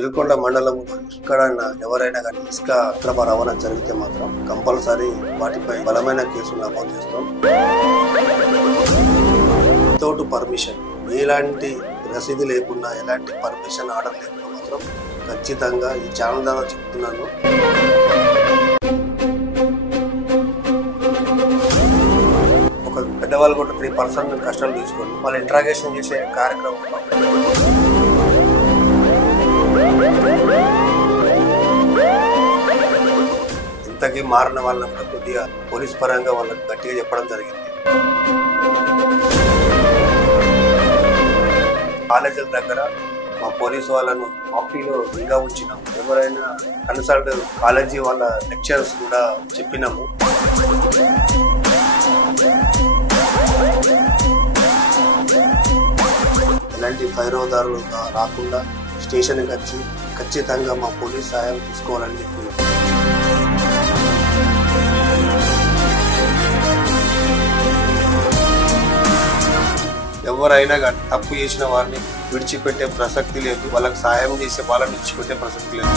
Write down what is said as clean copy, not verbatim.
సిరికొండ మండలం ఎక్కడైనా ఎవరైనా కానీ ఇసుక అక్రమ రవాణా జరిగితే మాత్రం కంపల్సరీ వాటిపై బలమైన కేసులు నమోదు చేస్తాం. వితౌట్ పర్మిషన్, ఎలాంటి రసీదు లేకుండా, ఎలాంటి పర్మిషన్ ఆర్డర్ లేకుండా మాత్రం ఖచ్చితంగా ఈ ఛానల్ ద్వారా చెప్తున్నాను. ఒక పెద్దవాళ్ళు కూడా 3% కష్టాలు తీసుకొని వాళ్ళు ఇంట్రాగేషన్ చేసే కార్యక్రమం ఇంతకీ మారిన వాళ్ళని కూడా కొద్దిగా పోలీస్ పరంగా వాళ్ళకి గట్టిగా చెప్పడం జరిగింది. కాలేజీల దగ్గర మా పోలీసు వాళ్ళను కాఫీలో ఇంకా ఉంచినాము. ఎవరైనా కన్సల్ట్ కాలేజీ వాళ్ళ లెక్చరర్స్ కూడా చెప్పినాము. ఎలాంటి ఫైరోదారులు రాకుండా స్టేషన్కి వచ్చి ఖచ్చితంగా మా పోలీస్ సహాయం తీసుకోవాలని చెప్పి ఎవరైనా కానీ తప్పు చేసిన వారిని విడిచిపెట్టే ప్రసక్తి లేదు. వాళ్ళకి సహాయం చేసే వాళ్ళని విడిచిపెట్టే ప్రసక్తి లేదు.